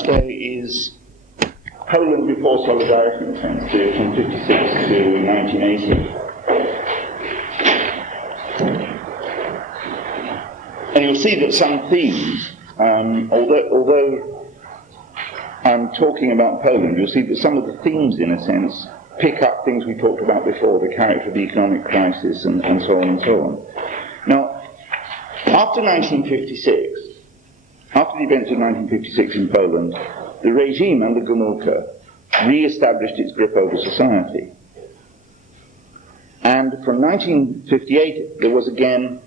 today is Poland before Solidarity, from 1956 to 1980. And you'll see that some themes, although I'm talking about Poland, you'll see that some of the themes, in a sense, pick up things we talked about before, the character of the economic crisis and so on and so on. Now, after 1956, after the events of 1956 in Poland, the regime under Gomulka re-established its grip over society. And from 1958, there was again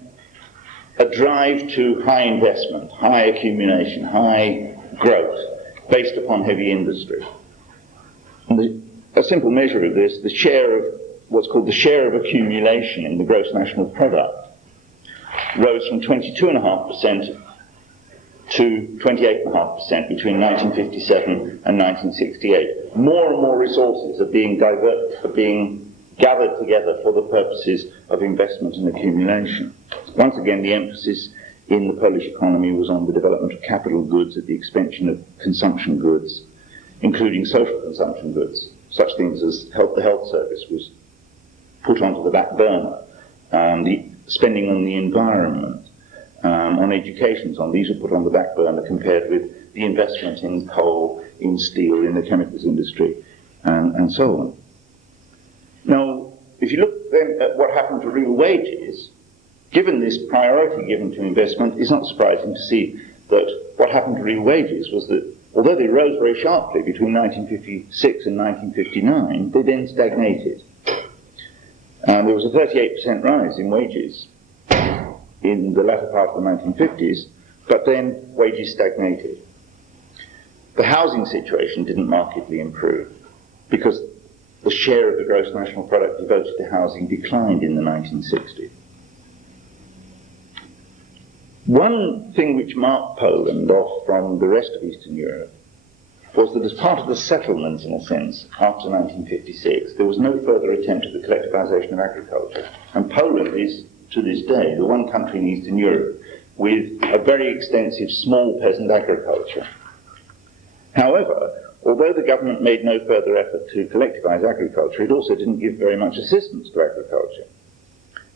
a drive to high investment, high accumulation, high growth, based upon heavy industry. And a simple measure of this, the share of what's called the share of accumulation in the gross national product, rose from 22.5% to 28.5% between 1957 and 1968. More and more resources are being gathered together for the purposes of investment and accumulation. Once again, the emphasis in the Polish economy was on the development of capital goods at the expense of consumption goods, including social consumption goods. Such things as the health service was put onto the back burner. The spending on the environment, on education, so on, these were put on the back burner compared with the investment in coal, in steel, in the chemicals industry, and so on. Now, if you look then at what happened to real wages, given this priority given to investment, it's not surprising to see that what happened to real wages was that although they rose very sharply between 1956 and 1959, they then stagnated. There was a 38% rise in wages in the latter part of the 1950s, but then wages stagnated. The housing situation didn't markedly improve because the share of the gross national product devoted to housing declined in the 1960s. One thing which marked Poland off from the rest of Eastern Europe was that as part of the settlements, in a sense, after 1956, there was no further attempt at the collectivization of agriculture. And Poland is, to this day, the one country in Eastern Europe with a very extensive small peasant agriculture. However, although the government made no further effort to collectivize agriculture, it also didn't give very much assistance to agriculture.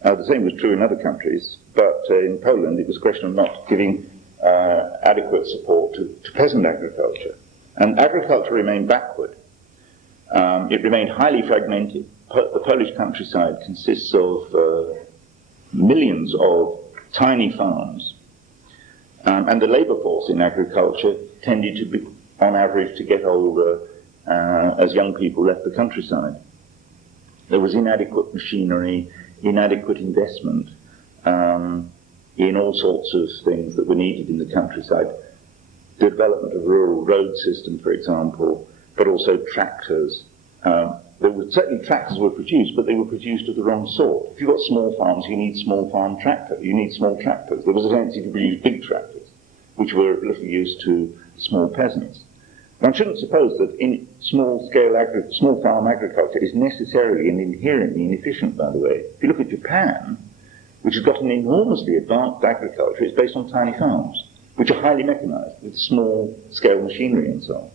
The same was true in other countries, but in Poland it was a question of not giving adequate support to peasant agriculture. And agriculture remained backward. It remained highly fragmented. The Polish countryside consists of millions of tiny farms, and the labor force in agriculture tended to be, on average, to get older as young people left the countryside. There was inadequate machinery, inadequate investment in all sorts of things that were needed in the countryside. The development of rural road system, for example, but also tractors. Certainly tractors were produced, but they were produced of the wrong sort. If you've got small farms, you need small farm tractors. You need small tractors. There was a tendency to produce big tractors, which were of little use to small peasants. One shouldn't suppose that in small farm agriculture is necessarily and inherently inefficient, by the way. If you look at Japan, which has got an enormously advanced agriculture, it's based on tiny farms, which are highly mechanized with small-scale machinery and so on.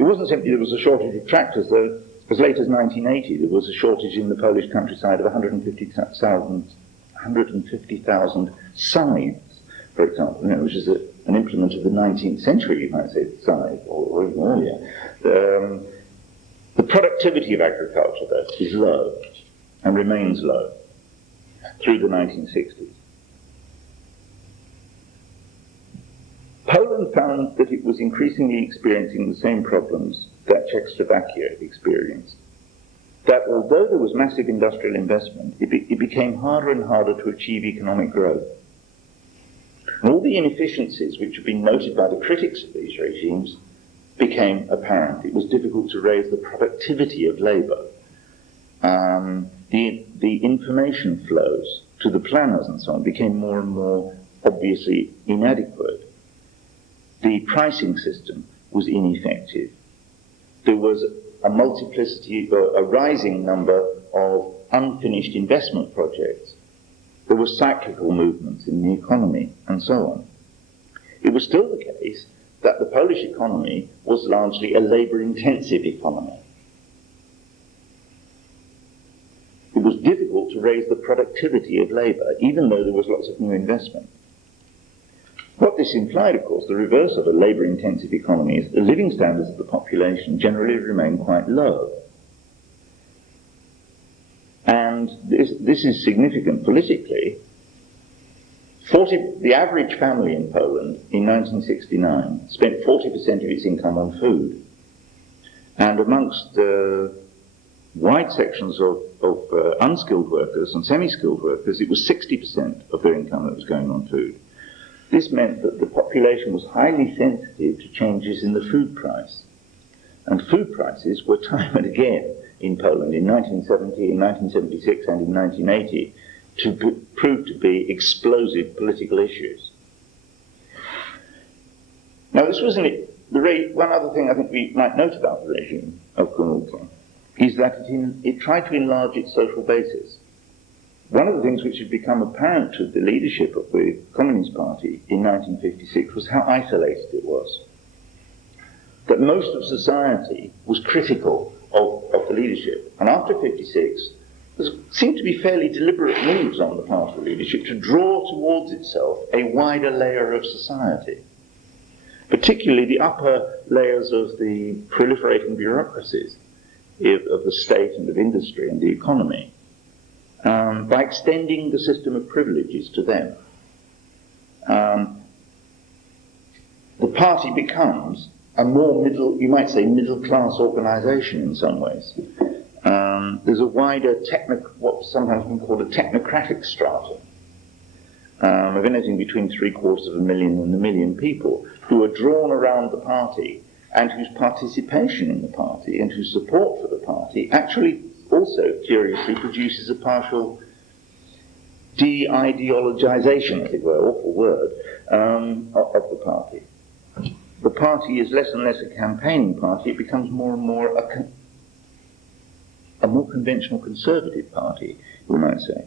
It wasn't simply there was a shortage of tractors, though. As late as 1980, there was a shortage in the Polish countryside of 150,000 scythes, for example, which is an implement of the 19th century, you might say, scythe, or even earlier. The productivity of agriculture, though, is low, and remains low, through the 1960s. Poland found that it was increasingly experiencing the same problems that Czechoslovakia experienced. That although there was massive industrial investment, it became harder and harder to achieve economic growth. And all the inefficiencies which have been noted by the critics of these regimes became apparent. It was difficult to raise the productivity of labour. The information flows to the planners and so on became more and more obviously inadequate. The pricing system was ineffective. There was a rising number of unfinished investment projects. There were cyclical movements in the economy, and so on. It was still the case that the Polish economy was largely a labour-intensive economy. It was difficult to raise the productivity of labour, even though there was lots of new investment. What this implied, of course, the reverse of a labour-intensive economy, is the living standards of the population generally remain quite low. And this is significant politically. The average family in Poland in 1969 spent 40% of its income on food. And amongst wide sections of unskilled workers and semi-skilled workers, it was 60% of their income that was going on food. This meant that the population was highly sensitive to changes in the food price. And food prices were time and again in Poland in 1970, in 1976 and in 1980 to prove to be explosive political issues. Now this was one other thing I think we might note about the regime of Gomulka is that it tried to enlarge its social basis. One of the things which had become apparent to the leadership of the Communist Party in 1956 was how isolated it was. That most of society was critical of the leadership. And after 56, there seemed to be fairly deliberate moves on the part of the leadership to draw towards itself a wider layer of society, particularly the upper layers of the proliferating bureaucracies of the state and of industry and the economy, by extending the system of privileges to them. The party becomes a more middle-class organisation in some ways. There's a wider, what's sometimes been called a technocratic stratum, of anything between 750,000 and 1 million people who are drawn around the party and whose participation in the party and whose support for the party actually also, curiously, produces a partial de-ideologization, as it were, awful word, of the party. The party is less and less a campaigning party, it becomes more and more a more conventional conservative party, we might say.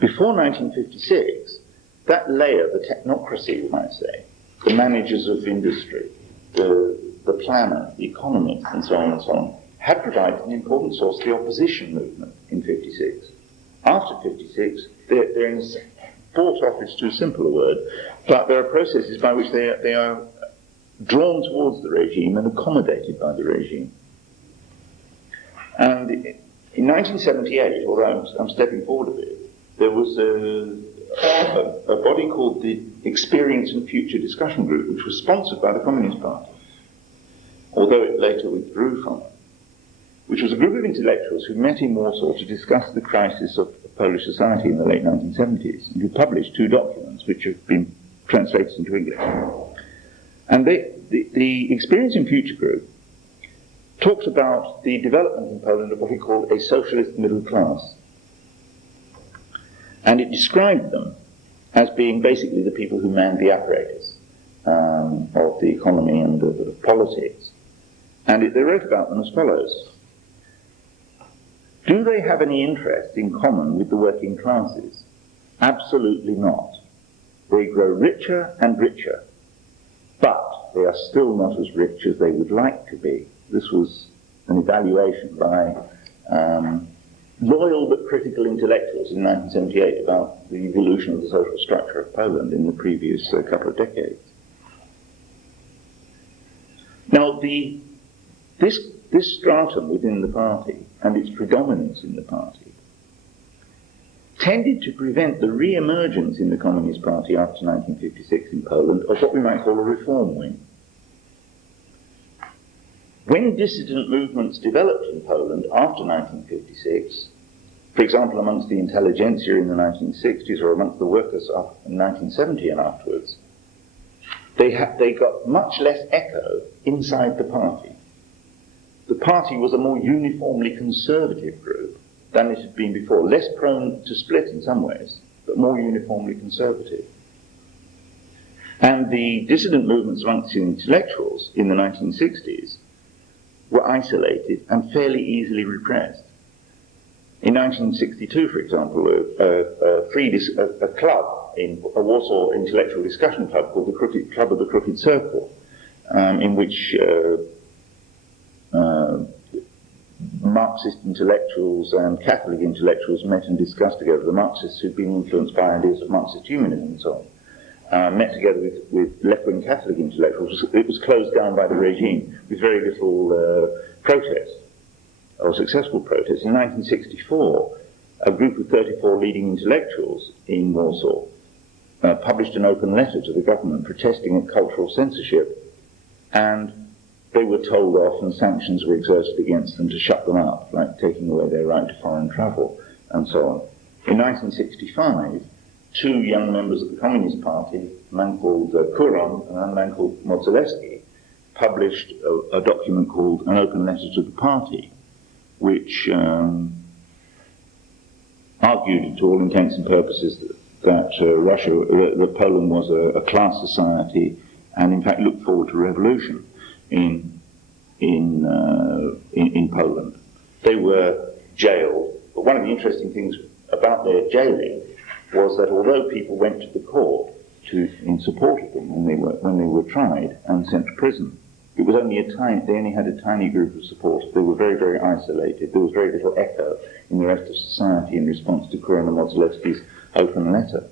Before 1956, that layer, the technocracy, we might say, the managers of industry, the planners, the economists, and so on, had provided an important source of the opposition movement in 56. After 56, they're in bought off is too simple a word, but there are processes by which they are drawn towards the regime and accommodated by the regime. And in 1978, although I'm stepping forward a bit, there was a body called the Experience and Future Discussion Group, which was sponsored by the Communist Party, although it later withdrew from it, which was a group of intellectuals who met in Warsaw to discuss the crisis of Polish society in the late 1970s, and who published 2 documents which have been translated into English. And the Experience and Future Group talked about the development in Poland of what he called a socialist middle class. And it described them as being basically the people who manned the apparatus of the economy and of politics. And they wrote about them as follows. Do they have any interest in common with the working classes? Absolutely not. They grow richer and richer, but they are still not as rich as they would like to be. This was an evaluation by loyal but critical intellectuals in 1978 about the evolution of the social structure of Poland in the previous couple of decades. Now, this stratum within the party and its predominance in the party tended to prevent the re-emergence in the Communist Party after 1956 in Poland of what we might call a reform wing. When dissident movements developed in Poland after 1956, for example amongst the intelligentsia in the 1960s or amongst the workers in 1970 and afterwards, they got much less echo inside the party. The party was a more uniformly conservative group than it had been before, less prone to split in some ways, but more uniformly conservative. And the dissident movements amongst the intellectuals in the 1960s were isolated and fairly easily repressed. In 1962, for example, a club in a Warsaw intellectual discussion club called the Club of the Crooked Circle, in which Marxist intellectuals and Catholic intellectuals met and discussed together. The Marxists who'd been influenced by ideas of Marxist humanism and so on, met together with left-wing Catholic intellectuals. It was closed down by the regime with very little protest or successful protest. In 1964, a group of 34 leading intellectuals in Warsaw published an open letter to the government protesting at cultural censorship, and they were told off and sanctions were exerted against them to shut them up, like taking away their right to foreign travel and so on. In 1965, two young members of the Communist Party, a man called Colin and a man called Modzelewski, published a document called An Open Letter to the Party, which argued to all intents and purposes that Poland was a class society, and in fact looked forward to revolution in Poland. They were jailed, but one of the interesting things about their jailing was that although people went to the court in support of them when they were tried and sent to prison, it was only they only had a tiny group of supporters. They were very, very isolated. There was very little echo in the rest of society in response to Kurin and Modzelewski's open letter.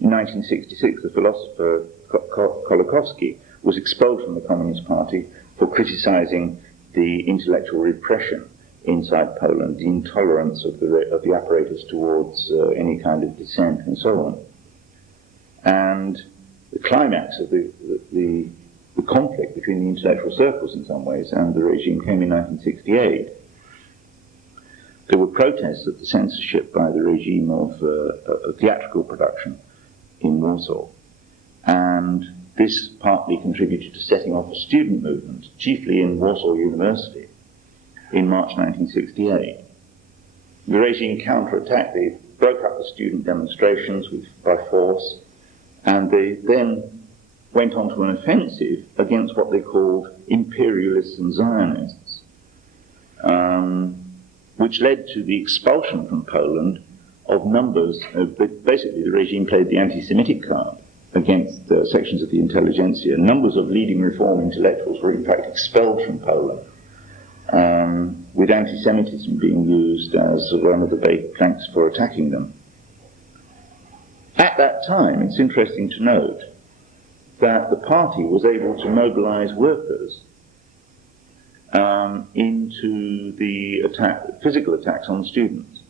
In 1966, the philosopher Kolakowski was expelled from the Communist Party for criticizing the intellectual repression inside Poland, the intolerance of the apparatus towards any kind of dissent and so on. And the climax of the conflict between the intellectual circles in some ways and the regime came in 1968. There were protests at the censorship by the regime of theatrical production in Warsaw, and this partly contributed to setting off a student movement, chiefly in Warsaw University, in March 1968. The regime counterattacked. They broke up the student demonstrations by force, and they then went on to an offensive against what they called imperialists and Zionists, which led to the expulsion from Poland of numbers. Basically, the regime played the anti-Semitic card against sections of the intelligentsia. Numbers of leading reform intellectuals were in fact expelled from Poland, with anti-Semitism being used as one of the planks for attacking them. At that time, it's interesting to note that the party was able to mobilize workers into the physical attacks on students.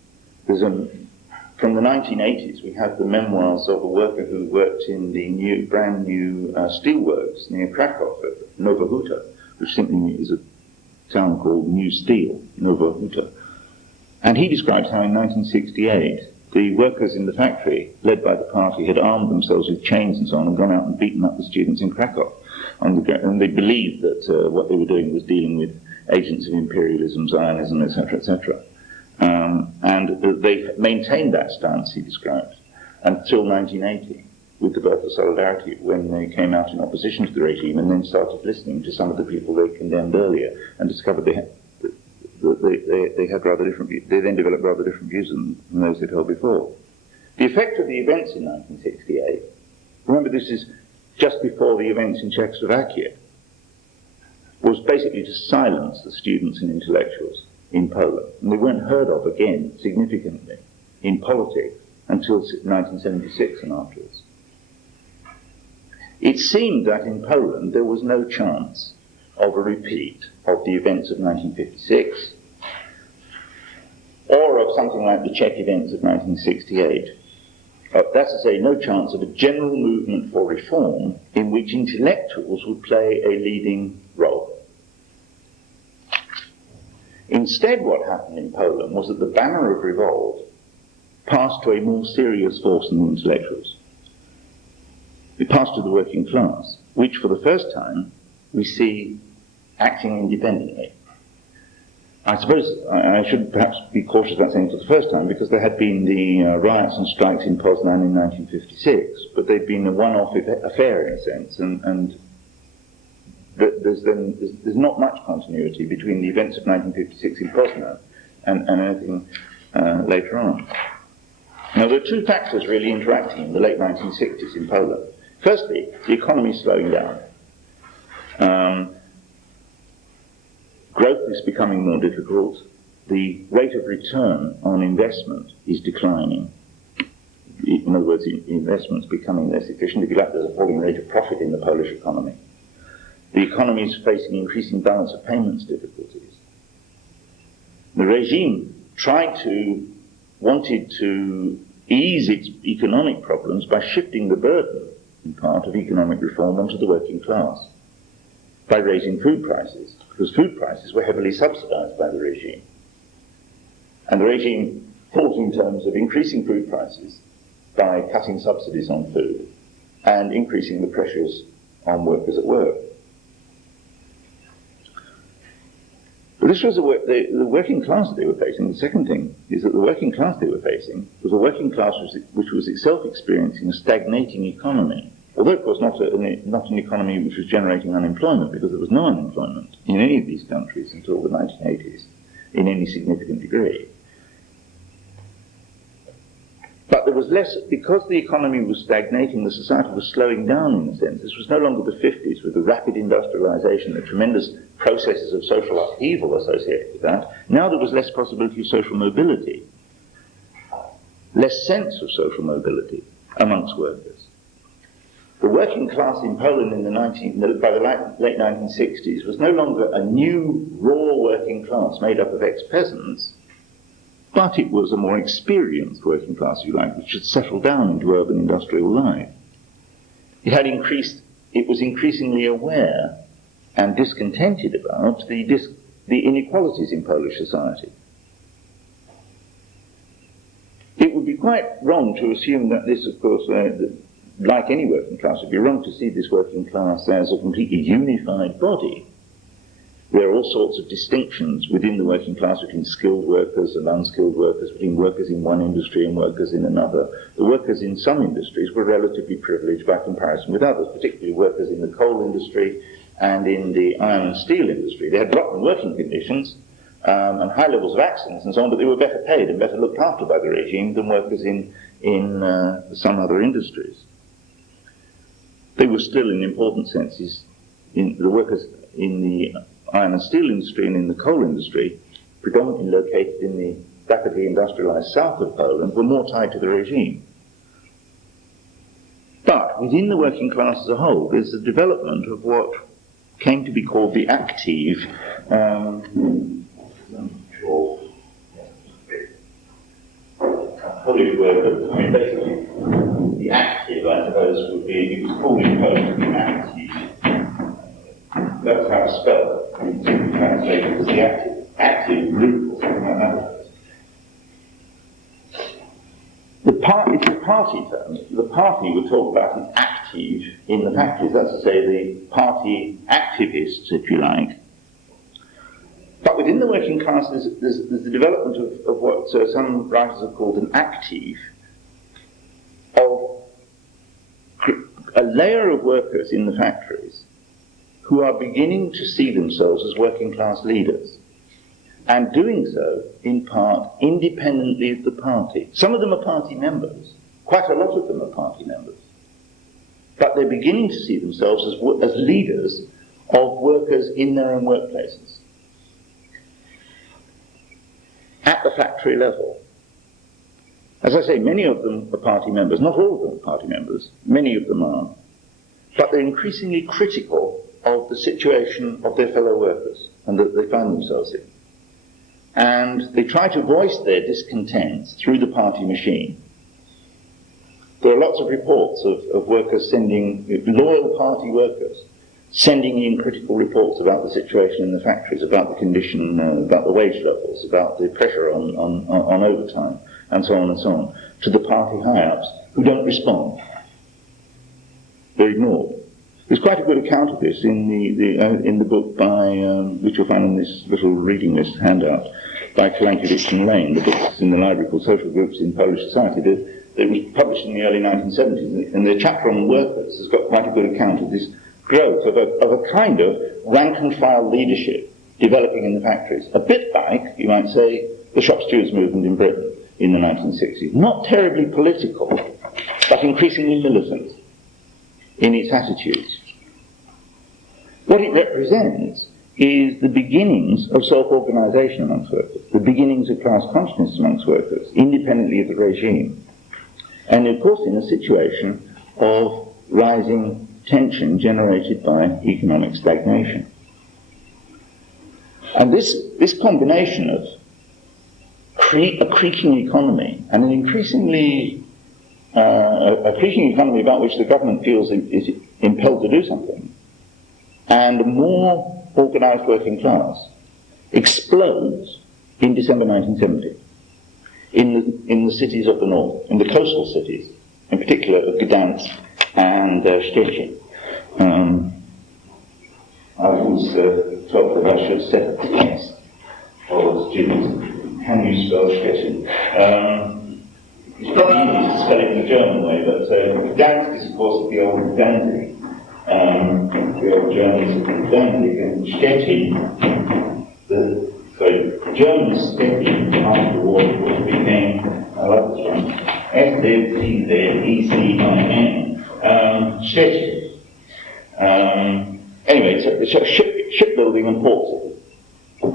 From the 1980s, we have the memoirs of a worker who worked in the brand new steelworks near Krakow at Nowa Huta, which simply is a town called New Steel, Nowa Huta. And he describes how in 1968, the workers in the factory, led by the party, had armed themselves with chains and so on and gone out and beaten up the students in Krakow. And they believed that what they were doing was dealing with agents of imperialism, Zionism, etc., etc. And they maintained that stance, he describes, until 1980, with the birth of Solidarity, when they came out in opposition to the regime and then started listening to some of the people they condemned earlier and discovered they had rather different views. They then developed rather different views than those they'd held before. The effect of the events in 1968, remember this is just before the events in Czechoslovakia, was basically to silence the students and intellectuals in Poland. And they weren't heard of again significantly in politics until 1976 and afterwards. It seemed that in Poland there was no chance of a repeat of the events of 1956 or of something like the Czech events of 1968. That's to say, no chance of a general movement for reform in which intellectuals would play a leading role. Instead, what happened in Poland was that the banner of revolt passed to a more serious force than the intellectuals. It passed to the working class, which for the first time we see acting independently. I suppose I should perhaps be cautious about saying for the first time, because there had been the riots and strikes in Poznan in 1956, but they'd been a one-off affair in a sense, and there's not much continuity between the events of 1956 in Poznan and anything later on. Now, there are two factors really interacting in the late 1960s in Poland. Firstly, the economy is slowing down. Growth is becoming more difficult. The rate of return on investment is declining. In other words, investment's becoming less efficient. If you like, there's a falling rate of profit in the Polish economy. The economy is facing increasing balance of payments difficulties. The regime wanted to ease its economic problems by shifting the burden, in part, of economic reform onto the working class, by raising food prices, because food prices were heavily subsidized by the regime. And the regime thought in terms of increasing food prices by cutting subsidies on food and increasing the pressures on workers at work. But this was the working class that they were facing. The second thing is that the working class they were facing was a working class which was itself experiencing a stagnating economy. Although, of course, not an economy which was generating unemployment, because there was no unemployment in any of these countries until the 1980s in any significant degree. But there was less, because the economy was stagnating, the society was slowing down in a sense. This was no longer the 50s with the rapid industrialization, the tremendous processes of social upheaval associated with that. Now there was less possibility of social mobility, less sense of social mobility amongst workers. The working class in Poland by the late 1960s was no longer a new, raw working class made up of ex-peasants, but it was a more experienced working class, if you like, which had settled down into urban industrial life. It was increasingly aware and discontented about the inequalities in Polish society. It would be quite wrong to assume that this, of course, like any working class, it would be wrong to see this working class as a completely unified body. There are all sorts of distinctions within the working class between skilled workers and unskilled workers, between workers in one industry and workers in another. The workers in some industries were relatively privileged by comparison with others, particularly workers in the coal industry and in the iron and steel industry. They had rotten working conditions and high levels of accidents and so on, but they were better paid and better looked after by the regime than workers in some other industries. They were still, in important senses, the workers in the iron and steel industry and in the coal industry, predominantly located in the rapidly industrialized south of Poland, were more tied to the regime. But within the working class as a whole, there's a development of what came to be called the active, Polish word, I mean, basically, the active, I suppose, would be, it was called in Polish the active. That's how it's spelled. Translated as the active group or something like that. It's a party term. The party we talk about is active in the factories. That's to say, the party activists, if you like. But within the working class, there's the development of what some writers have called an active, of a layer of workers in the factories who are beginning to see themselves as working class leaders, and doing so, in part, independently of the party. Some of them are party members. Quite a lot of them are party members. But they're beginning to see themselves as leaders of workers in their own workplaces, at the factory level. As I say, many of them are party members. Not all of them are party members. Many of them are. But they're increasingly critical of the situation of their fellow workers and that they find themselves in. And they try to voice their discontent through the party machine. There are lots of reports of workers loyal party workers, sending in critical reports about the situation in the factories, about the condition, about the wage levels, about the pressure on overtime, and so on, to the party high-ups, who don't respond. They're ignored. There's quite a good account of this in the book by, which you'll find on this little reading list handout, by Kalankiewicz and Lane. The book's in the library called Social Groups in Polish Society. They were published in the early 1970s, and the chapter on workers has got quite a good account of this growth of a kind of rank-and-file leadership developing in the factories. A bit like, you might say, the shop stewards movement in Britain. in the 1960s. Not terribly political, but increasingly militant in its attitudes. What it represents is the beginnings of self-organisation amongst workers, the beginnings of class consciousness amongst workers, independently of the regime. And of course in a situation of rising tension generated by economic stagnation. And this combination of a creaking economy and an increasingly a creaking economy about which the government feels is impelled to do something, and a more organised working class explodes in December 1970 in the cities of the north, in the coastal cities, in particular of Gdansk and Szczecin. I was told that I should set a test for students. Can you spell Szczecin? It's probably easy to spell it in the German way, but Gdansk is of course the old Danzig. The old Germans of Danzig and Szczecin. The German Szczecin after the war became, I love this one, S-Z-T-Z-E-C-I-N, Szczecin. Anyway, it's a shipbuilding and port city.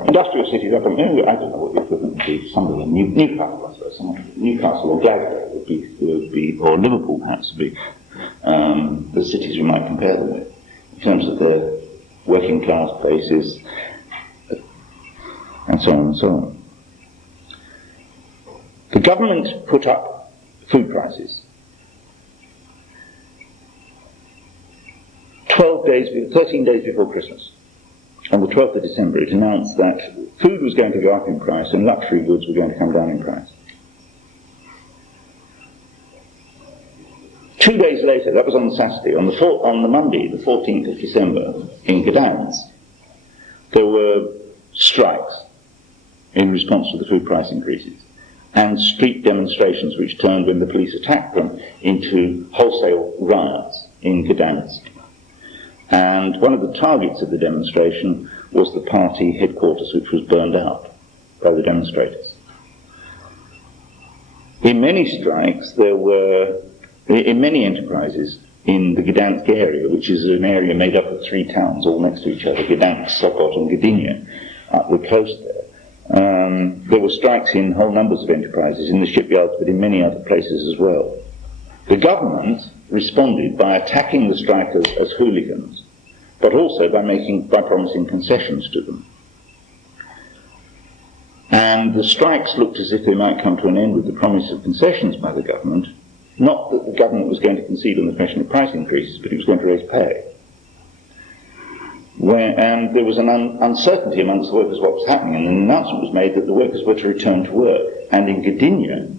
Industrial cities, I don't know what the equivalent would be. Some of them, Newcastle, I suppose. Newcastle or Glasgow would be, or Liverpool perhaps would be the cities we might compare them with in terms of their working class bases, and so on and so on. The government put up food prices 13 days before Christmas. On the 12th of December, it announced that food was going to go up in price and luxury goods were going to come down in price. 2 days later, that was on Saturday, on the Monday, the 14th of December, in Gdansk, there were strikes in response to the food price increases, and street demonstrations which turned, when the police attacked them, into wholesale riots in Gdansk. And one of the targets of the demonstration was the party headquarters, which was burned out by the demonstrators. In many strikes, in many enterprises in the Gdansk area, which is an area made up of 3 towns all next to each other, Gdansk, Sopot and Gdynia, up the coast there were strikes in whole numbers of enterprises, in the shipyards, but in many other places as well. The government responded by attacking the strikers as hooligans, but also by promising concessions to them. And the strikes looked as if they might come to an end with the promise of concessions by the government. Not that the government was going to concede on the question of price increases, but it was going to raise pay. And there was an uncertainty amongst the workers what was happening, and an announcement was made that the workers were to return to work. And in Gdynia,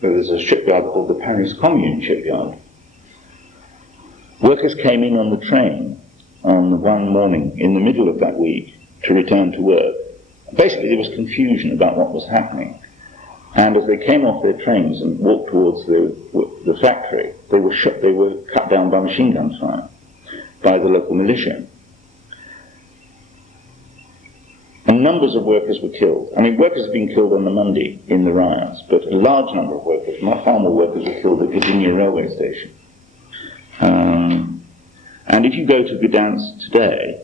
where there's a shipyard called the Paris Commune shipyard, workers came in on the train on one morning in the middle of that week to return to work. Basically, there was confusion about what was happening. And as they came off their trains and walked towards the factory, they were cut down by machine gun fire by the local militia. And numbers of workers were killed. I mean, workers had been killed on the Monday in the riots, but a large number of workers, far more workers, were killed at Gdynia railway station. And if you go to Gdansk today,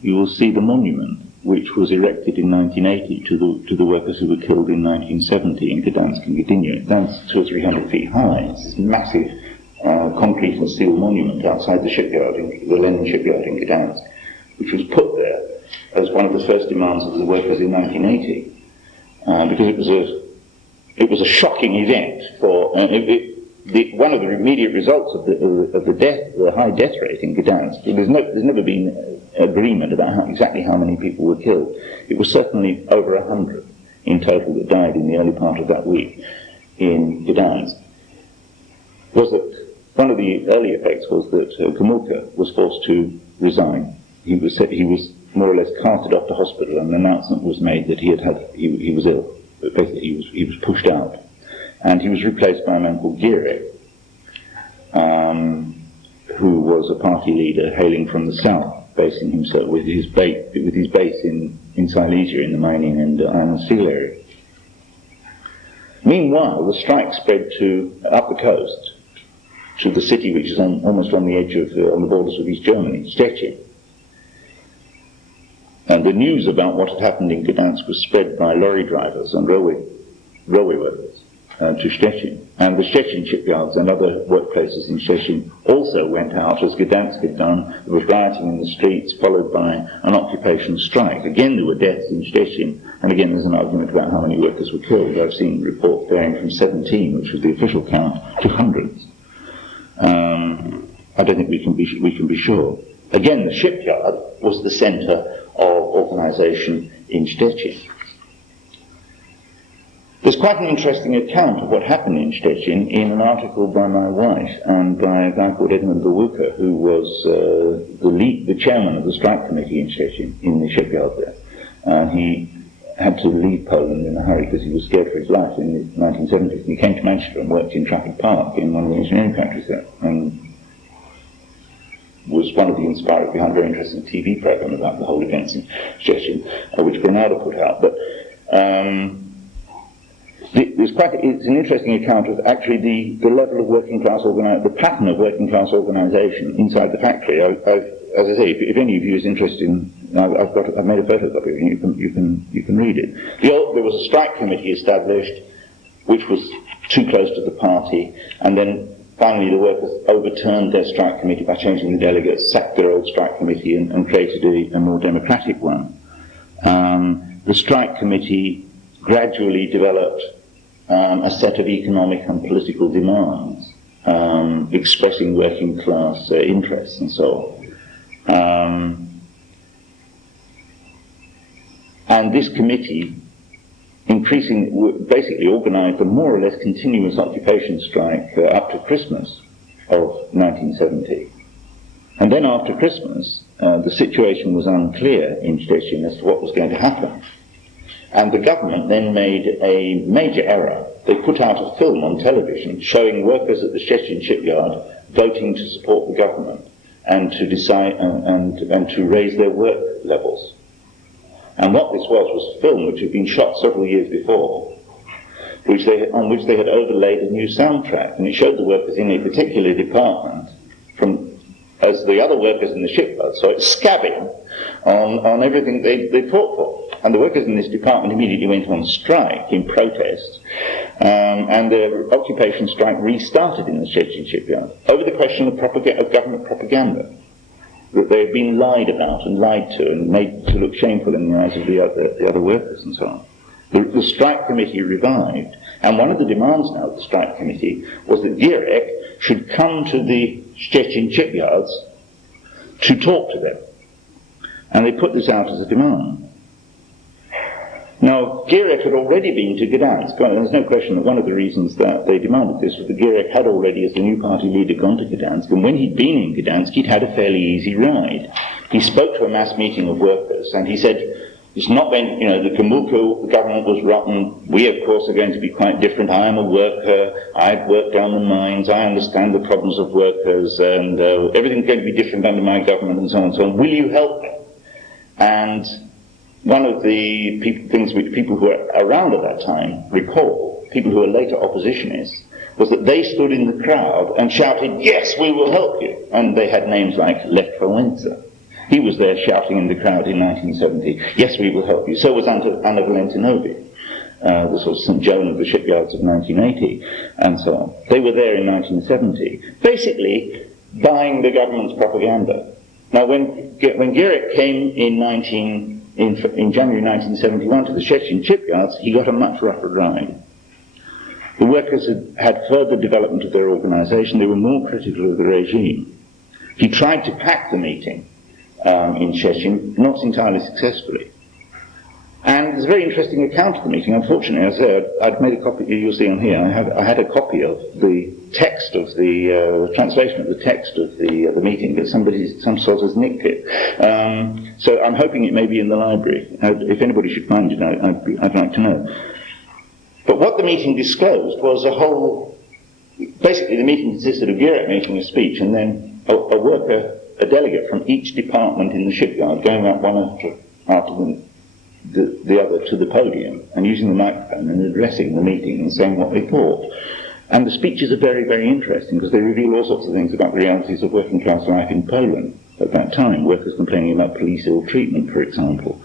you will see the monument which was erected in 1980 to the workers who were killed in 1970 in Gdansk and Gdynia. It stands 200 or 300 feet high. It's this massive concrete and steel monument outside the shipyard, the Lenin shipyard in Gdansk, which was put there as one of the first demands of the workers in 1980, because it was a shocking event for one of the immediate results of the high death rate in Gdansk. There's never been agreement about exactly how many people were killed. It was certainly over 100 in total that died in the early part of that week in Gdansk. Was that one of the early effects was that Gomulka was forced to resign. He was more or less carted off to hospital, and an announcement was made that he was ill. But basically, he was pushed out, and he was replaced by a man called Gierek, who was a party leader hailing from the south, basing himself with his base in Silesia in the mining and iron and steel area. Meanwhile, the strike spread up the coast, to the city which is almost on the edge of, on the borders of East Germany, Stettin. And the news about what had happened in Gdansk was spread by lorry drivers and railway workers to Stettin. And the Stettin shipyards and other workplaces in Stettin also went out, as Gdansk had done. There was rioting in the streets, followed by an occupation strike. Again, there were deaths in Stettin, and again there's an argument about how many workers were killed. I've seen reports varying from 17, which was the official count, to hundreds. I don't think we can be sure. Again, the shipyard was the centre of organisation in Stettin. There's quite an interesting account of what happened in Stettin in an article by my wife and by a guy called Edmund Bawuka, who was the chairman of the strike committee in Stettin, in the shipyard there. He had to leave Poland in a hurry because he was scared for his life in the 1970s. And he came to Manchester and worked in Trafford Park in one of the engineering factories there, and was one of the inspirers behind a very interesting TV program about the whole events in Stettin, which Granada put out. But it's an interesting account of actually the level of working class the pattern of working class organisation inside the factory. As I say, if any of you is interested in, I've made a photocopy, and you can read it. There was a strike committee established, which was too close to the party, and then finally the workers overturned their strike committee by changing the delegates, sacked their old strike committee, and created a more democratic one. The strike committee gradually developed a set of economic and political demands, expressing working class interests and so on. And this committee basically organised a more or less continuous occupation strike up to Christmas of 1970. And then after Christmas, the situation was unclear in Stettin as to what was going to happen. And the government then made a major error. They put out a film on television showing workers at the Stettin shipyard voting to support the government and to decide and to raise their work levels. And what this was a film which had been shot several years before, on which they had overlaid a new soundtrack, and it showed the workers in a particular department as the other workers in the shipyard, so it's scabbing on everything they fought for. And the workers in this department immediately went on strike in protest, and the occupation strike restarted in the Stettin shipyard over the question of government propaganda, that they had been lied about and lied to and made to look shameful in the eyes of the other workers and so on. The strike committee revived, and one of the demands now of the strike committee was that Gierek should come to the Stettin shipyards to talk to them. And they put this out as a demand. Now, Gierek had already been to Gdansk. There's no question that one of the reasons that they demanded this was that Gierek had already, as the new party leader, gone to Gdansk, and when he'd been in Gdansk, he'd had a fairly easy ride. He spoke to a mass meeting of workers, and he said, it's not been, the Gomulka government was rotten. We, of course, are going to be quite different. I am a worker. I've worked down the mines. I understand the problems of workers, and everything's going to be different under my government, and so on and so on. Will you help me? And one of the things which people who were around at that time recall, people who were later oppositionists, was that they stood in the crowd and shouted, "Yes, we will help you." And they had names like Lech Wałęsa. He was there shouting in the crowd in 1970, "Yes, we will help you." So was Anna Valentinovi, the sort of St. Joan of the shipyards of 1980, and so on. They were there in 1970, basically buying the government's propaganda. Now, when Gierek came in January 1971 to the Stettin shipyards, he got a much rougher ride. The workers had further development of their organisation. They were more critical of the regime. He tried to pack the meeting in Stettin, not entirely successfully. And there's a very interesting account of the meeting. Unfortunately, as I said, I'd made a copy, you'll see on here, I had a copy of the text of the translation of the text of the meeting, but some sort has nicked it. So I'm hoping it may be in the library. If anybody should find it, I'd like to know. But what the meeting disclosed was basically the meeting consisted of Gierek making a speech, and then a delegate from each department in the shipyard going up one after the other to the podium and using the microphone and addressing the meeting and saying what they thought. And the speeches are very, very interesting because they reveal all sorts of things about the realities of working class life in Poland at that time. Workers complaining about police ill treatment, for example,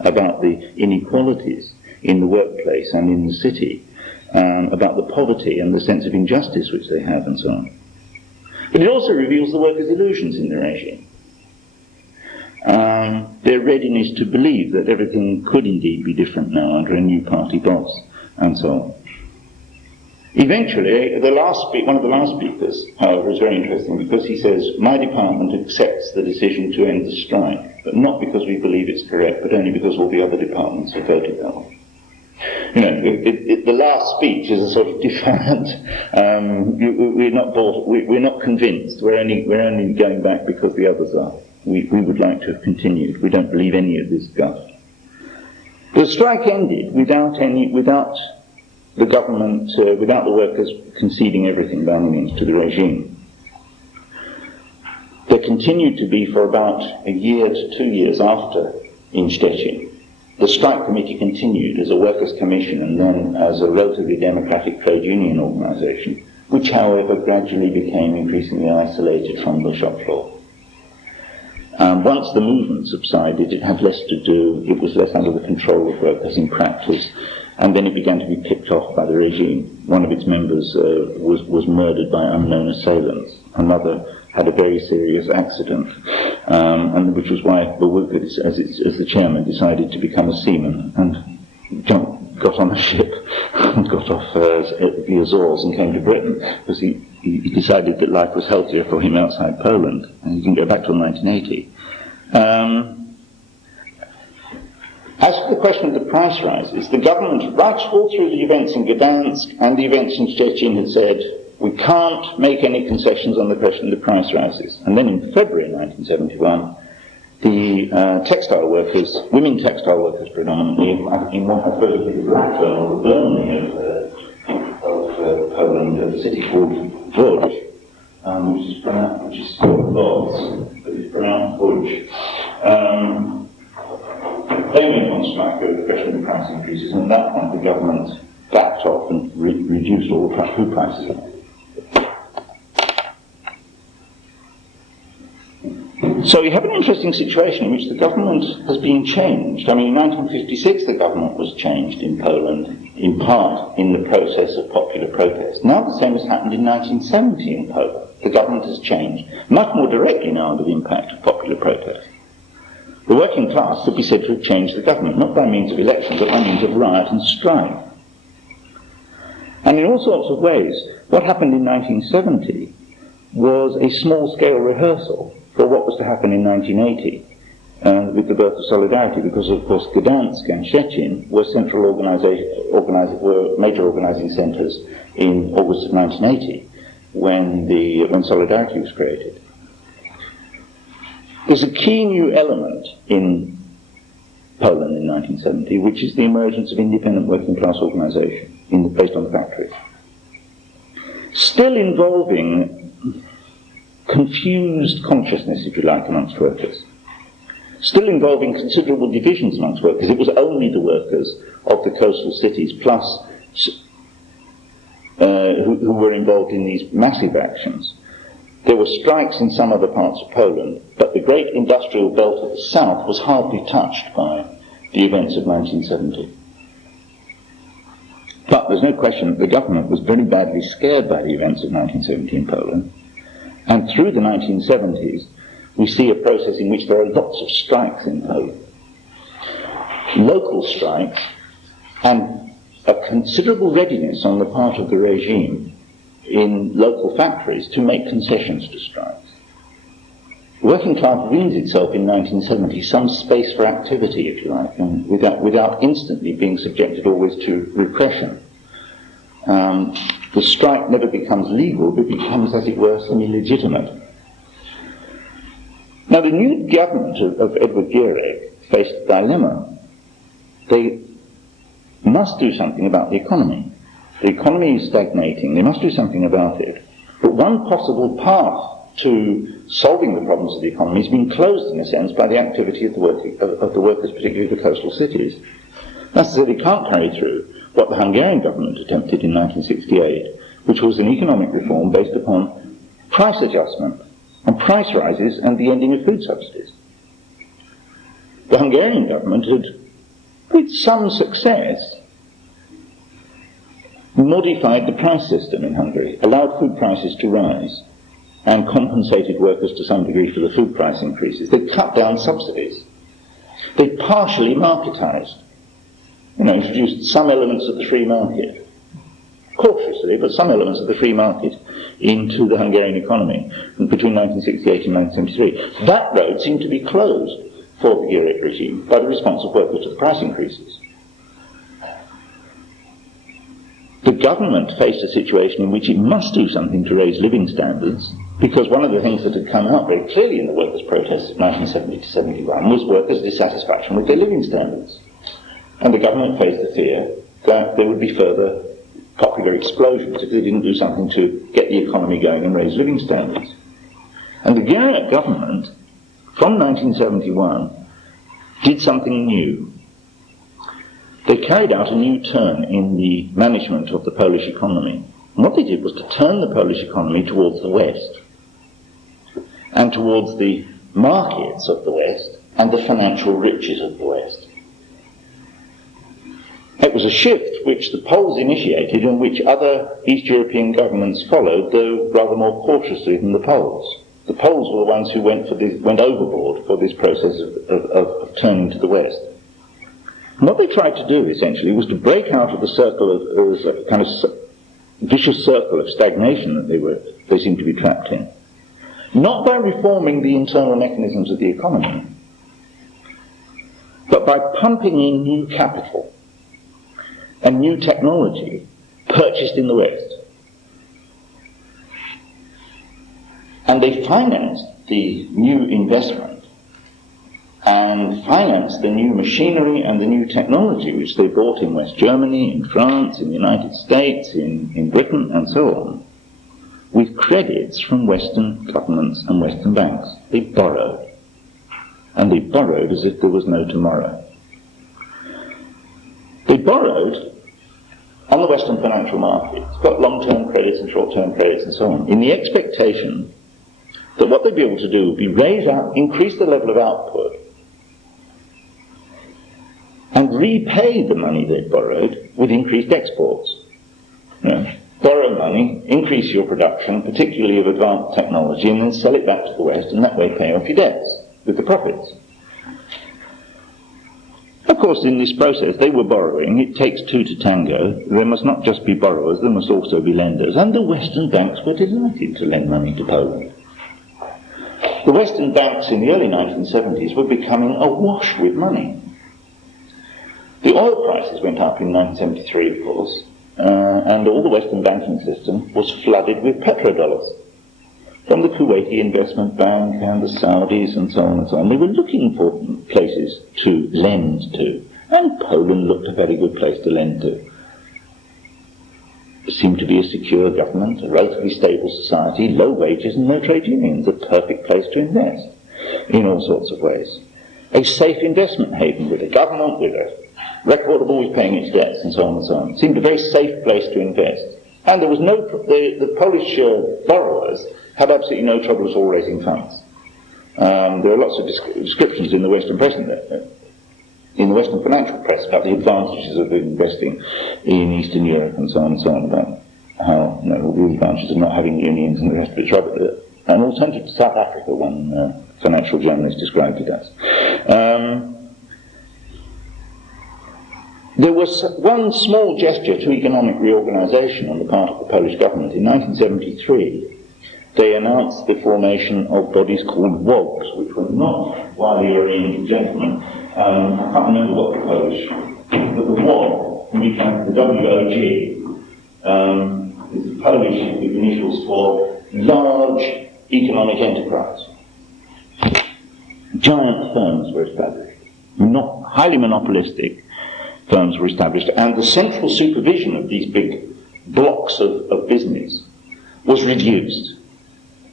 about the inequalities in the workplace and in the city, about the poverty and the sense of injustice which they have and so on. But it also reveals the workers' illusions in the regime. Their readiness to believe that everything could indeed be different now under a new party boss, and so on. Eventually, one of the last speakers, however, is very interesting because he says, "My department accepts the decision to end the strike, but not because we believe it's correct, but only because all the other departments have voted that way." You know, the last speech is a sort of defiant. We're not convinced. We're only going back because the others are. We would like to have continued. We don't believe any of this guff. The strike ended without the government, without the workers conceding everything by any means to the regime. There continued to be for about a year to 2 years after in Szczecin. The strike committee continued as a workers' commission and then as a relatively democratic trade union organisation, which however gradually became increasingly isolated from the shop floor. Once the movement subsided, it had less to do, it was less under the control of workers in practice, and then it began to be picked off by the regime. One of its members was murdered by unknown assailants. Another had a very serious accident, and which was why the worker, as the chairman, decided to become a seaman and got on a ship and got off the Azores and came to Britain because he decided that life was healthier for him outside Poland, and he didn't go back till 1980. As for the question of the price rises, the government, right all through the events in Gdansk and the events in Szczecin, had said, we can't make any concessions on the question of the price rises. And then in February 1971, the textile workers, women textile workers predominantly, in what I suppose would be the Blackburn or the Burnley of Poland, a city called Łódź, which is called Lodz, but it's pronounced Łódź. They went on strike over the question of the price increases, and at that point the government backed off and reduced all the food prices. So you have an interesting situation in which the government has been changed. I mean, in 1956 the government was changed in Poland, in part in the process of popular protest. Now the same has happened in 1970 in Poland. The government has changed, much more directly now under the impact of popular protest. The working class could be said to have changed the government, not by means of election, but by means of riot and strike. And in all sorts of ways, what happened in 1970 was a small-scale rehearsal for what was to happen in 1980 with the birth of Solidarity, because of course Gdansk and Szczecin were were major organising centres in August of 1980 when Solidarity was created. There's a key new element in Poland in 1970, which is the emergence of independent working class organisation based on the factories. Still involving confused consciousness, if you like, amongst workers. Still involving considerable divisions amongst workers. It was only the workers of the coastal cities, plus who were involved in these massive actions. There were strikes in some other parts of Poland, but the great industrial belt of the south was hardly touched by the events of 1970. But there's no question that the government was very badly scared by the events of 1970 in Poland, and through the 1970s we see a process in which there are lots of strikes in Poland. Local strikes, and a considerable readiness on the part of the regime in local factories to make concessions to strikes. The working class wins itself in 1970 some space for activity, if you like, and without instantly being subjected always to repression. The strike never becomes legal, but becomes, as it were, semi-legitimate. Now, the new government of Edward Gierek faced a dilemma. They must do something about the economy. The economy is stagnating. They must do something about it. But one possible path to solving the problems of the economy has been closed, in a sense, by the activity of the workers, particularly the coastal cities. That's to say, they can't carry through what the Hungarian government attempted in 1968, which was an economic reform based upon price adjustment and price rises and the ending of food subsidies. The Hungarian government had, with some success, modified the price system in Hungary, allowed food prices to rise, and compensated workers to some degree for the food price increases. They cut down subsidies. They partially marketized, introduced some elements of the free market, cautiously, but some elements of the free market into the Hungarian economy between 1968 and 1973. That road seemed to be closed for the Gierek regime by the response of workers to the price increases. The government faced a situation in which it must do something to raise living standards, because one of the things that had come out very clearly in the workers' protests of 1970 to 71 was workers' dissatisfaction with their living standards. And the government faced the fear that there would be further popular explosions if they didn't do something to get the economy going and raise living standards. And the Gierek government, from 1971, did something new. They carried out a new turn in the management of the Polish economy. And what they did was to turn the Polish economy towards the West, and towards the markets of the West and the financial riches of the West. It was a shift which the Poles initiated and which other East European governments followed, though rather more cautiously than the Poles. The Poles were the ones who went overboard for this process of turning to the West. And what they tried to do, essentially, was to break out of the circle of a kind of vicious circle of stagnation that they seemed to be trapped in. Not by reforming the internal mechanisms of the economy, but by pumping in new capital and new technology purchased in the West. And they financed the new investment and financed the new machinery and the new technology which they bought in West Germany, in France, in the United States, in Britain, and so on, with credits from Western governments and Western banks. They borrowed. And they borrowed as if there was no tomorrow. They borrowed on the Western financial markets, got long-term credits and short-term credits and so on, in the expectation that what they'd be able to do would be increase the level of output and repay the money they'd borrowed with increased exports. Borrow money, increase your production, particularly of advanced technology, and then sell it back to the West, and that way pay off your debts with the profits. Of course, in this process, they were borrowing. It takes two to tango. There must not just be borrowers, there must also be lenders. And the Western banks were delighted to lend money to Poland. The Western banks in the early 1970s were becoming awash with money. The oil prices went up in 1973, of course, and all the Western banking system was flooded with petrodollars from the Kuwaiti Investment Bank and the Saudis and so on and so on. They were looking for places to lend to, and Poland looked a very good place to lend to. It seemed to be a secure government, a relatively stable society, low wages and no trade unions, a perfect place to invest in all sorts of ways. A safe investment haven with a government, with a record of always paying its debts and so on and so on. It seemed a very safe place to invest. And there was the Polish borrowers had absolutely no trouble at all raising funds. There are lots of descriptions in the Western press, in the Western financial press, about the advantages of investing in Eastern Europe and so on, about how, all the advantages of not having unions and the rest of it's rubbish. An alternative to South Africa, one financial journalist described it as. There was one small gesture to economic reorganization on the part of the Polish government. In 1973, they announced the formation of bodies called WOGs, which were not widely oriented gentlemen. I can't remember what the Polish, but the WOG, the W-O-G, is the Polish initials for large economic enterprise. Giant firms were established, not highly monopolistic firms were established, and the central supervision of these big blocks of business was reduced.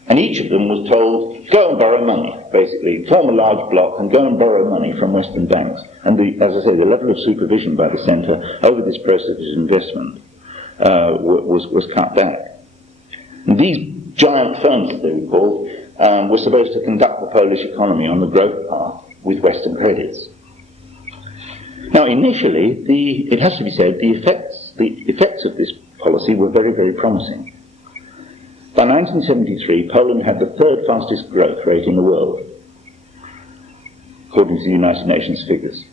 And each of them was told, go and borrow money, basically. Form a large block and go and borrow money from Western banks. And as I say, the level of supervision by the centre over this process of investment was cut back. And these giant firms, as they were called, were supposed to conduct the Polish economy on the growth path with Western credits. Now, initially, it has to be said, the effects of this policy were very, very promising. By 1973, Poland had the third fastest growth rate in the world, according to the United Nations figures.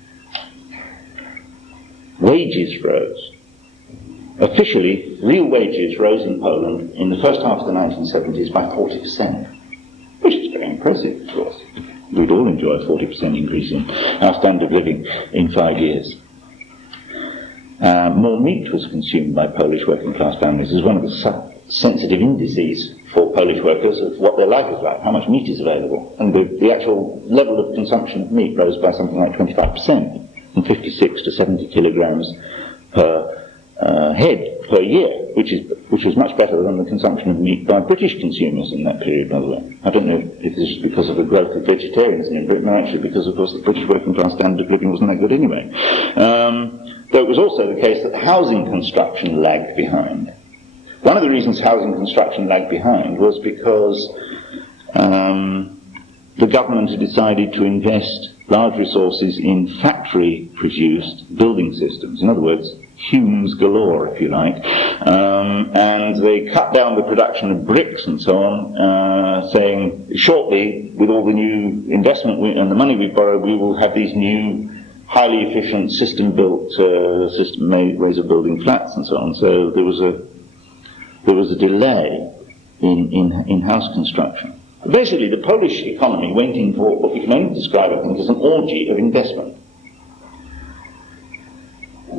Wages rose. Officially, real wages rose in Poland in the first half of the 1970s by 40%, which is very impressive, of course. We'd all enjoy a 40% increase in our standard of living in 5 years. More meat was consumed by Polish working class families as one of the sensitive indices for Polish workers of what their life is like, how much meat is available. And the actual level of consumption of meat rose by something like 25%, from 56 to 70 kilograms per head per year, which was much better than the consumption of meat by British consumers in that period, by the way. I don't know if this is because of the growth of vegetarianism in Britain, or actually because, of course, the British working class standard of living wasn't that good anyway. Though it was also the case that housing construction lagged behind. One of the reasons housing construction lagged behind was because the government had decided to invest large resources in factory-produced building systems. In other words, Humes galore, if you like. And they cut down the production of bricks and so on, saying, shortly, with all the new investment and the money we've borrowed, we will have these new highly efficient system-built ways of building flats and so on. So there was a delay in house construction. Basically, the Polish economy went in for what we can only describe, I think, as an orgy of investment.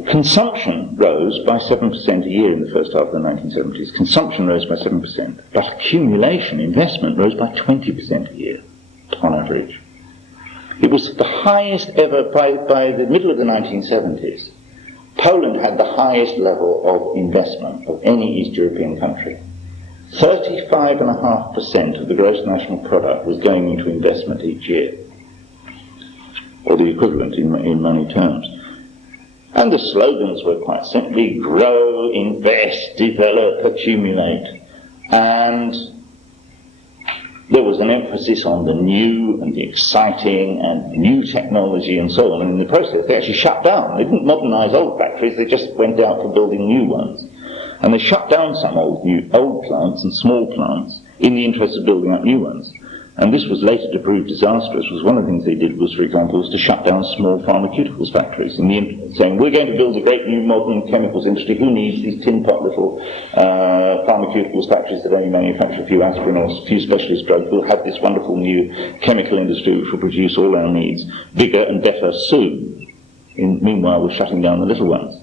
Consumption rose by 7% a year in the first half of the 1970s. Consumption rose by 7%, but accumulation, investment, rose by 20% a year, on average. It was the highest ever by the middle of the 1970s. Poland had the highest level of investment of any East European country. 35.5% of the gross national product was going into investment each year, or the equivalent in money terms. And the slogans were quite simply, grow, invest, develop, accumulate. And there was an emphasis on the new and the exciting and new technology and so on. And in the process, they actually shut down. They didn't modernize old factories, they just went out for building new ones. And they shut down some old plants and small plants in the interest of building up new ones. And this was later to prove disastrous, because one of the things they did was, for example, was to shut down small pharmaceuticals factories, saying, we're going to build a great new modern chemicals industry, who needs these tin pot little pharmaceuticals factories that only manufacture a few aspirin or a few specialist drugs? We'll have this wonderful new chemical industry which will produce all our needs, bigger and better soon. Meanwhile, we're shutting down the little ones.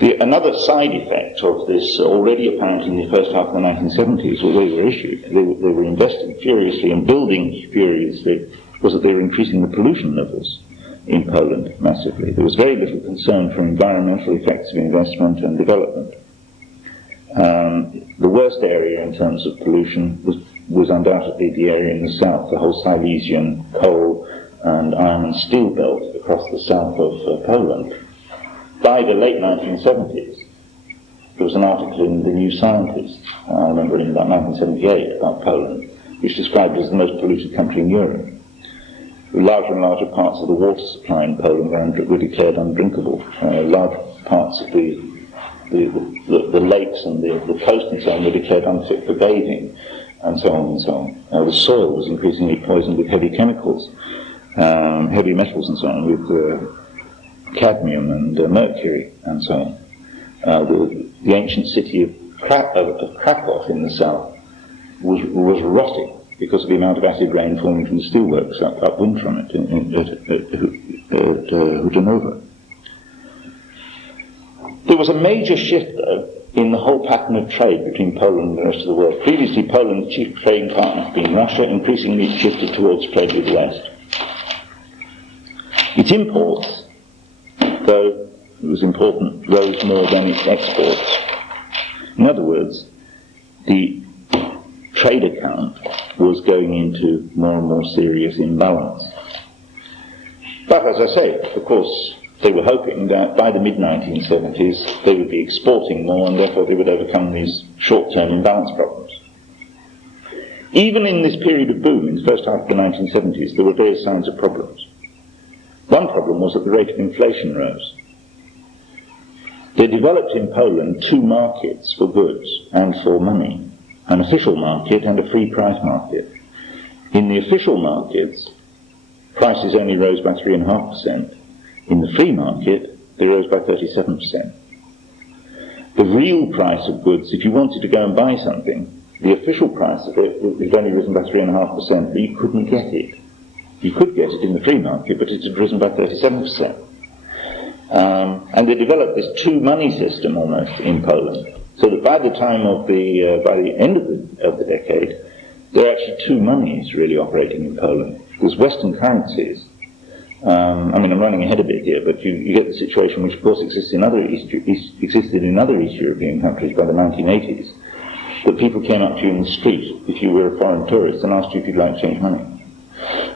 Another side effect of this, already apparent in the first half of the 1970s, where they were investing furiously and building furiously, was that they were increasing the pollution levels in Poland massively. There was very little concern for environmental effects of investment and development. The worst area in terms of pollution was undoubtedly the area in the south, the whole Silesian coal and iron and steel belt across the south of Poland. By the late 1970s, there was an article in the New Scientist, I remember in about 1978, about Poland, which described it as the most polluted country in Europe. Larger and larger parts of the water supply in Poland were declared undrinkable. Large parts of the lakes and the coast and so on were declared unfit for bathing, and so on and so on. The soil was increasingly poisoned with heavy chemicals, heavy metals and so on, with cadmium and mercury and so on. The ancient city of Krakow in the south was rotting because of the amount of acid rain falling from the steelworks upwind from it at Hudanova. There was a major shift, though, in the whole pattern of trade between Poland and the rest of the world. Previously, Poland's chief trading partner had been Russia, increasingly it shifted towards trade with the West. Its imports, though it was important, rose more than its exports. In other words, the trade account was going into more and more serious imbalance. But as I say, of course, they were hoping that by the mid-1970s they would be exporting more and therefore they would overcome these short-term imbalance problems. Even in this period of boom, in the first half of the 1970s, there were various signs of problems. One problem was that the rate of inflation rose. They developed in Poland two markets for goods and for money, an official market and a free price market. In the official markets, prices only rose by 3.5%. In the free market, they rose by 37%. The real price of goods, if you wanted to go and buy something, the official price of it had only risen by 3.5%, but you couldn't get it. You could get it in the free market, but it had risen by 37%. And they developed this two-money system almost in Poland, so that by the time of by the end of the decade, there are actually two monies really operating in Poland. There's Western currencies. I'm running ahead a bit here, but you get the situation which of course existed in other East European countries by the 1980s, that people came up to you in the street if you were a foreign tourist and asked you if you'd like to change money.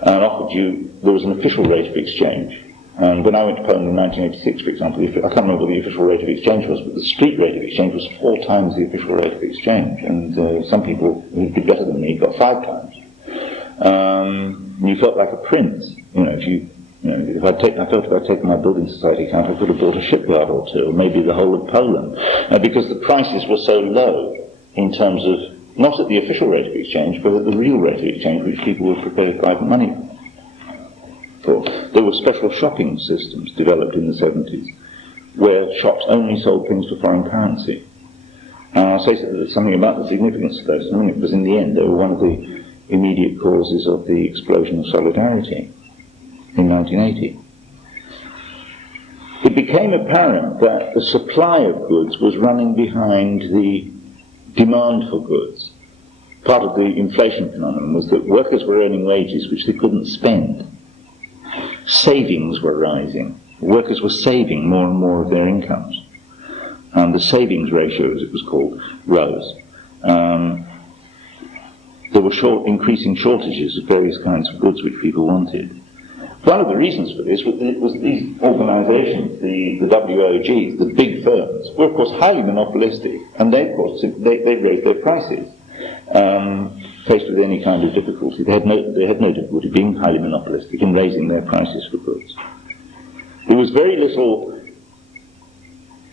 And offered you, there was an official rate of exchange. And when I went to Poland in 1986, for example, I can't remember what the official rate of exchange was, but the street rate of exchange was 4 times the official rate of exchange. And some people who did better than me got 5 times. You felt like a prince. If I felt if I'd taken my building society account, I could have bought a shipyard or two, or maybe the whole of Poland, because the prices were so low in terms of, not at the official rate of exchange, but at the real rate of exchange which people were prepared to buy money for. There were special shopping systems developed in the 70s, where shops only sold things for foreign currency. I'll say something about the significance of those in a minute, because in the end they were one of the immediate causes of the explosion of solidarity in 1980. It became apparent that the supply of goods was running behind the demand for goods. Part of the inflation phenomenon was that workers were earning wages which they couldn't spend. Savings were rising. Workers were saving more and more of their incomes. And the savings ratio, as it was called, rose. There were increasing shortages of various kinds of goods which people wanted. One of the reasons for this was that these organisations, the WOGs, the big firms, were of course highly monopolistic, and they raised their prices faced with any kind of difficulty. They had no difficulty being highly monopolistic in raising their prices for goods. There was very little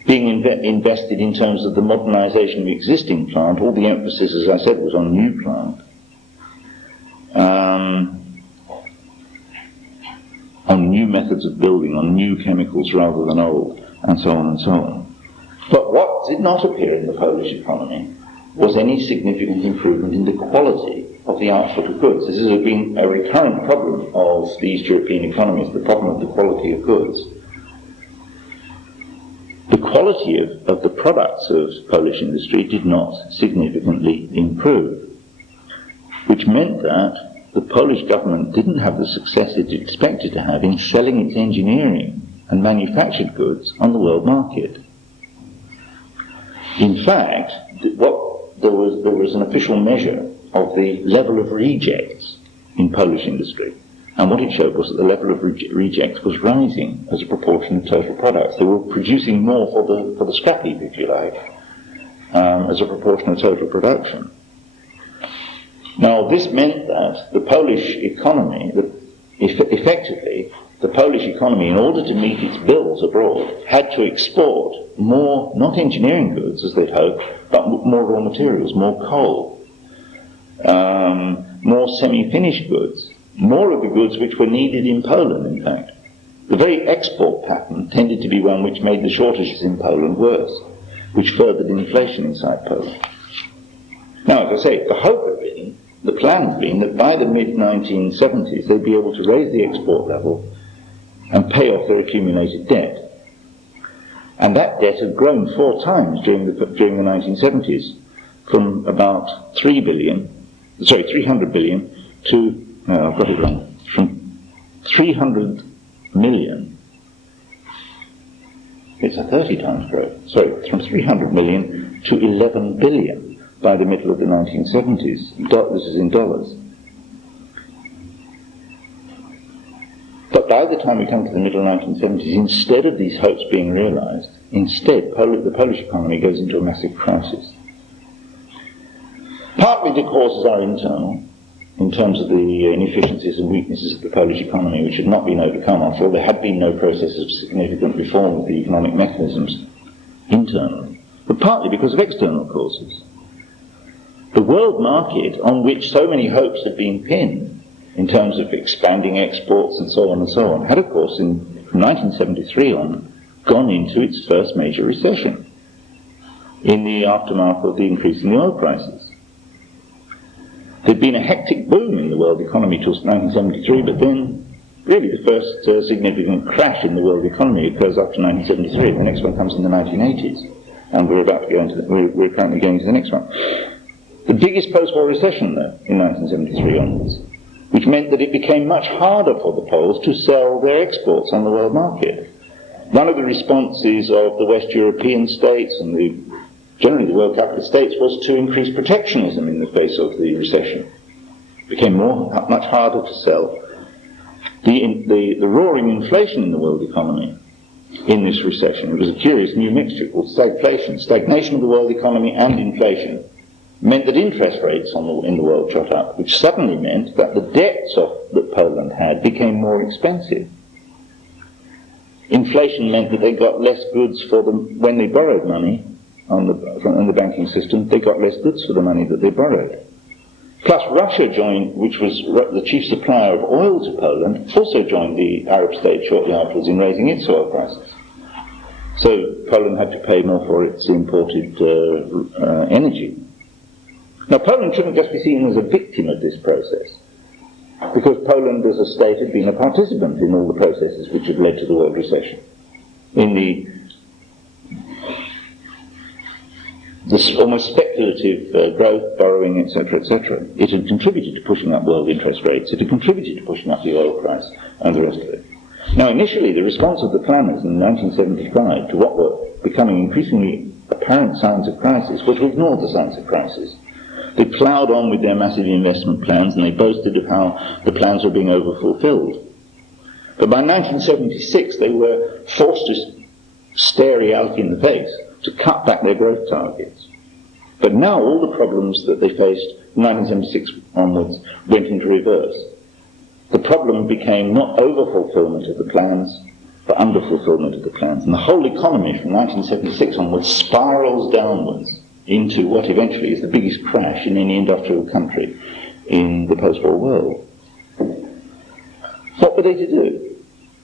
being invested in terms of the modernisation of existing plant. All the emphasis, as I said, was on new plant. On new methods of building, on new chemicals rather than old, and so on and so on. But what did not appear in the Polish economy was any significant improvement in the quality of the output of goods. This has been a recurrent problem of the East European economies, the problem of the quality of goods. The quality of the products of Polish industry did not significantly improve, which meant that the Polish government didn't have the success it expected to have in selling its engineering and manufactured goods on the world market. In fact, there was an official measure of the level of rejects in Polish industry, and what it showed was that the level of rejects was rising as a proportion of total products. They were producing more for the scrap heap, if you like, as a proportion of total production. Now, this meant that the Polish economy, effectively, the Polish economy, in order to meet its bills abroad, had to export more, not engineering goods, as they'd hoped, but more raw materials, more coal, more semi-finished goods, more of the goods which were needed in Poland, in fact. The very export pattern tended to be one which made the shortages in Poland worse, which furthered inflation inside Poland. Now, as I say, the plan had been that by the mid-1970s they'd be able to raise the export level and pay off their accumulated debt. And that debt had grown 4 times during the 1970s, from about 300 billion to, I've got it wrong, from 300 million, it's a 30 times growth, from 300 million to 11 billion. by the middle of the 1970s. This is in dollars. But by the time we come to the middle 1970s, instead of these hopes being realized, instead the Polish economy goes into a massive crisis. Partly the causes are internal, in terms of the inefficiencies and weaknesses of the Polish economy, which had not been overcome after all there had been no process of significant reform of the economic mechanisms internally, but partly because of external causes. The world market, on which so many hopes had been pinned, in terms of expanding exports and so on, had of course from 1973 on gone into its first major recession in the aftermath of the increase in the oil prices. There'd been a hectic boom in the world economy till 1973, but then really the first significant crash in the world economy occurs after 1973. The next one comes in the 1980s, and we're currently going to the next one. The biggest post-war recession, though, in 1973 onwards, which meant that it became much harder for the Poles to sell their exports on the world market. One of the responses of the West European states and generally the world capitalist states was to increase protectionism in the face of the recession. It became much harder to sell. The roaring inflation in the world economy in this recession, it was a curious new mixture called stagflation. Stagnation of the world economy and inflation meant that interest rates in the world shot up, which suddenly meant that the debts that Poland had became more expensive. Inflation meant that they got less goods for them when they borrowed money in the banking system. They got less goods for the money that they borrowed. Plus Russia joined, which was the chief supplier of oil to Poland, also joined the Arab states shortly afterwards in raising its oil prices. So Poland had to pay more for its imported energy. Now Poland shouldn't just be seen as a victim of this process, because Poland as a state had been a participant in all the processes which had led to the world recession. In this almost speculative growth, borrowing, etc., etc. It had contributed to pushing up world interest rates, it had contributed to pushing up the oil price and the rest of it. Now initially the response of the planners in 1975 to what were becoming increasingly apparent signs of crisis was to ignore the signs of crisis. They ploughed on with their massive investment plans and they boasted of how the plans were being overfulfilled. But by 1976 they were forced to stare reality in the face, to cut back their growth targets. But now all the problems that they faced from 1976 onwards went into reverse. The problem became not over-fulfillment of the plans, but under-fulfillment of the plans. And the whole economy from 1976 onwards spirals downwards into what eventually is the biggest crash in any industrial country in the post-war world. What were they to do,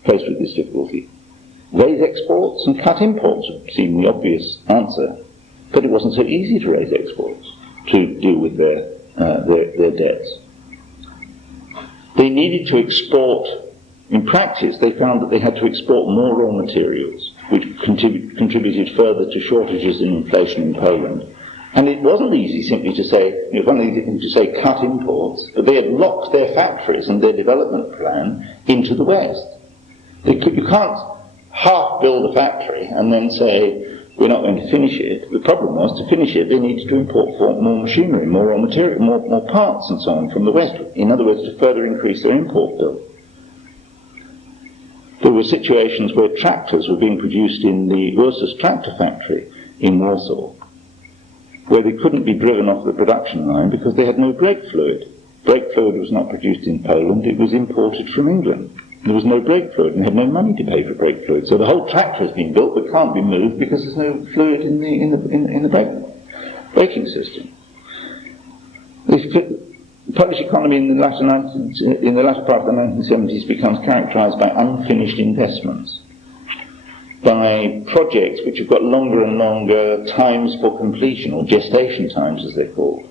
faced with this difficulty? Raise exports and cut imports would seem the obvious answer, but it wasn't so easy to raise exports to deal with their debts. They needed to export. In practice, they found that they had to export more raw materials, which contributed further to shortages and inflation in Poland. And it wasn't easy simply to say, it wasn't easy to say cut imports, but they had locked their factories and their development plan into the West. You can't half build a factory and then say, we're not going to finish it. The problem was, to finish it, they needed to import more machinery, more raw material, more parts and so on from the West. In other words, to further increase their import bill. There were situations where tractors were being produced in the Ursus tractor factory in Warsaw, where they couldn't be driven off the production line because they had no brake fluid. Brake fluid was not produced in Poland, it was imported from England. There was no brake fluid and they had no money to pay for brake fluid. So the whole tractor has been built but can't be moved because there's no fluid in the braking system. The Polish economy in the latter part of the 1970s becomes characterized by unfinished investments, by projects which have got longer and longer times for completion, or gestation times as they're called,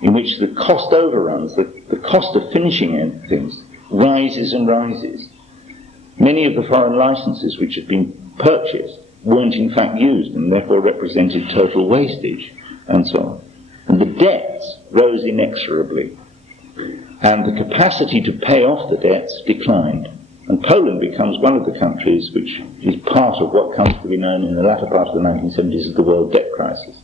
in which the cost overruns, the cost of finishing things rises and rises. Many of the foreign licenses which had been purchased weren't in fact used and therefore represented total wastage and so on. And the debts rose inexorably and the capacity to pay off the debts declined. And Poland becomes one of the countries which is part of what comes to be known in the latter part of the 1970s as the world debt crisis.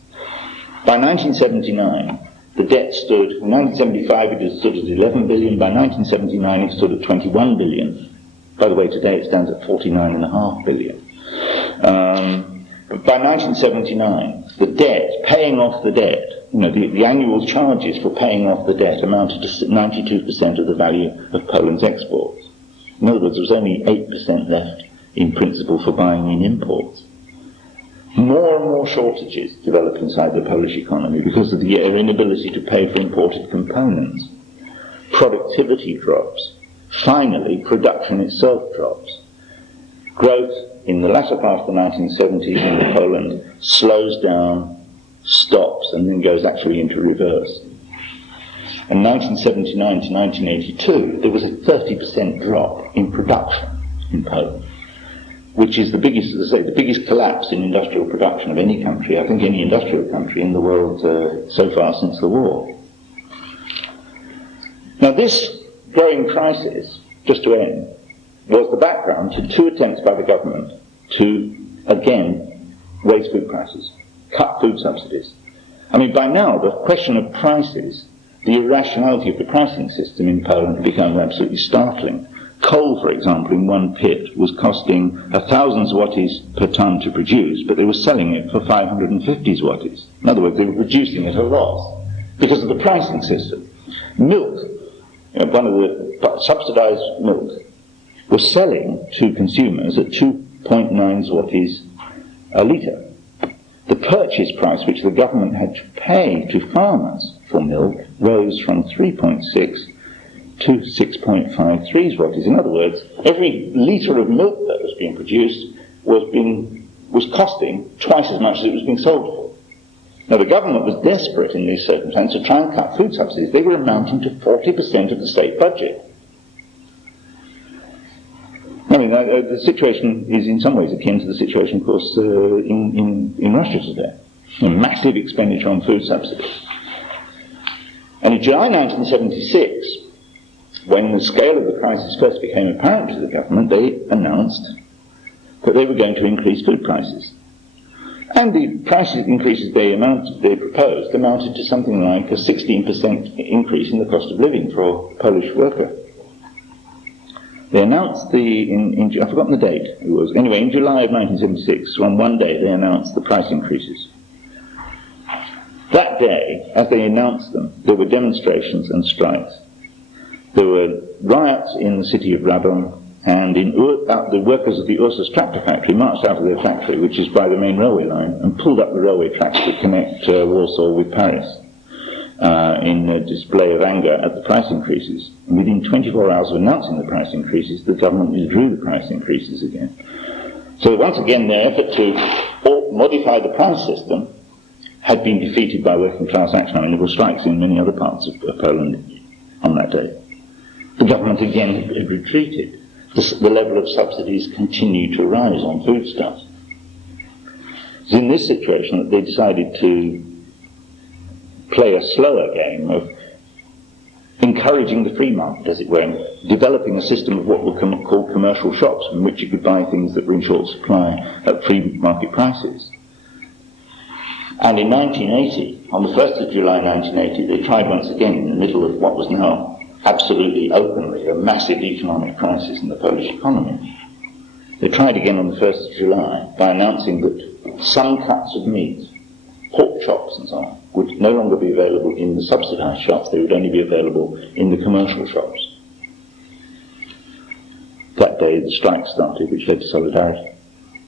By 1979, the debt stood, in 1975 it had stood at 11 billion, by 1979 it stood at 21 billion. By the way, today it stands at 49.5 billion. But by 1979, the debt, paying off the debt, the annual charges for paying off the debt amounted to 92% of the value of Poland's exports. In other words, there was only 8% left in principle for buying in imports. More and more shortages develop inside the Polish economy because of their inability to pay for imported components. Productivity drops. Finally, production itself drops. Growth in the latter part of the 1970s in Poland slows down, stops, and then goes actually into reverse. In 1979 to 1982, there was a 30% drop in production in Poland, which is the biggest, as I say, the biggest collapse in industrial production of any country, I think any industrial country in the world so far since the war. Now this growing crisis, just to end, was the background to two attempts by the government to, again, raise food prices, cut food subsidies. I mean, by now, the question of prices, the irrationality of the pricing system in Poland had become absolutely startling. Coal, for example, in one pit was costing 1,000 zlotys per ton to produce, but they were selling it for 550 zlotys. In other words, they were producing at a loss because of the pricing system. Milk, one of the subsidized milk, was selling to consumers at 2.9 zlotys a litre. The purchase price which the government had to pay to farmers for milk rose from 3.6 to 6.53 zlotys. In other words, every litre of milk that was being produced was costing twice as much as it was being sold for. Now the government was desperate in these circumstances to try and cut food subsidies. They were amounting to 40% of the state budget. I mean, the situation is in some ways akin to the situation, of course, in Russia today. A massive expenditure on food subsidies. And in July 1976, when the scale of the crisis first became apparent to the government, they announced that they were going to increase food prices. And the price increases they proposed amounted to something like a 16% increase in the cost of living for a Polish worker. They announced I've forgotten the date it was. Anyway, in July of 1976, on one day, they announced the price increases. That day, as they announced them, there were demonstrations and strikes. There were riots in the city of Radom, and the workers of the Ursus tractor factory marched out of their factory, which is by the main railway line, and pulled up the railway tracks that connect Warsaw with Paris in a display of anger at the price increases. And within 24 hours of announcing the price increases, the government withdrew the price increases again. So once again, their effort to modify the price system had been defeated by working class action. I mean, there were strikes in many other parts of Poland on that day. The government again had retreated. The level of subsidies continued to rise on foodstuffs. It's in this situation that they decided to play a slower game of encouraging the free market, as it were, and developing a system of what were called commercial shops, in which you could buy things that were in short supply at free market prices. And in 1980, on the 1st of July 1980, they tried once again in the middle of what was now absolutely openly a massive economic crisis in the Polish economy. They tried again on the 1st of July by announcing that some cuts of meat, pork chops and so on, would no longer be available in the subsidized shops. They would only be available in the commercial shops. That day the strike started, which led to solidarity.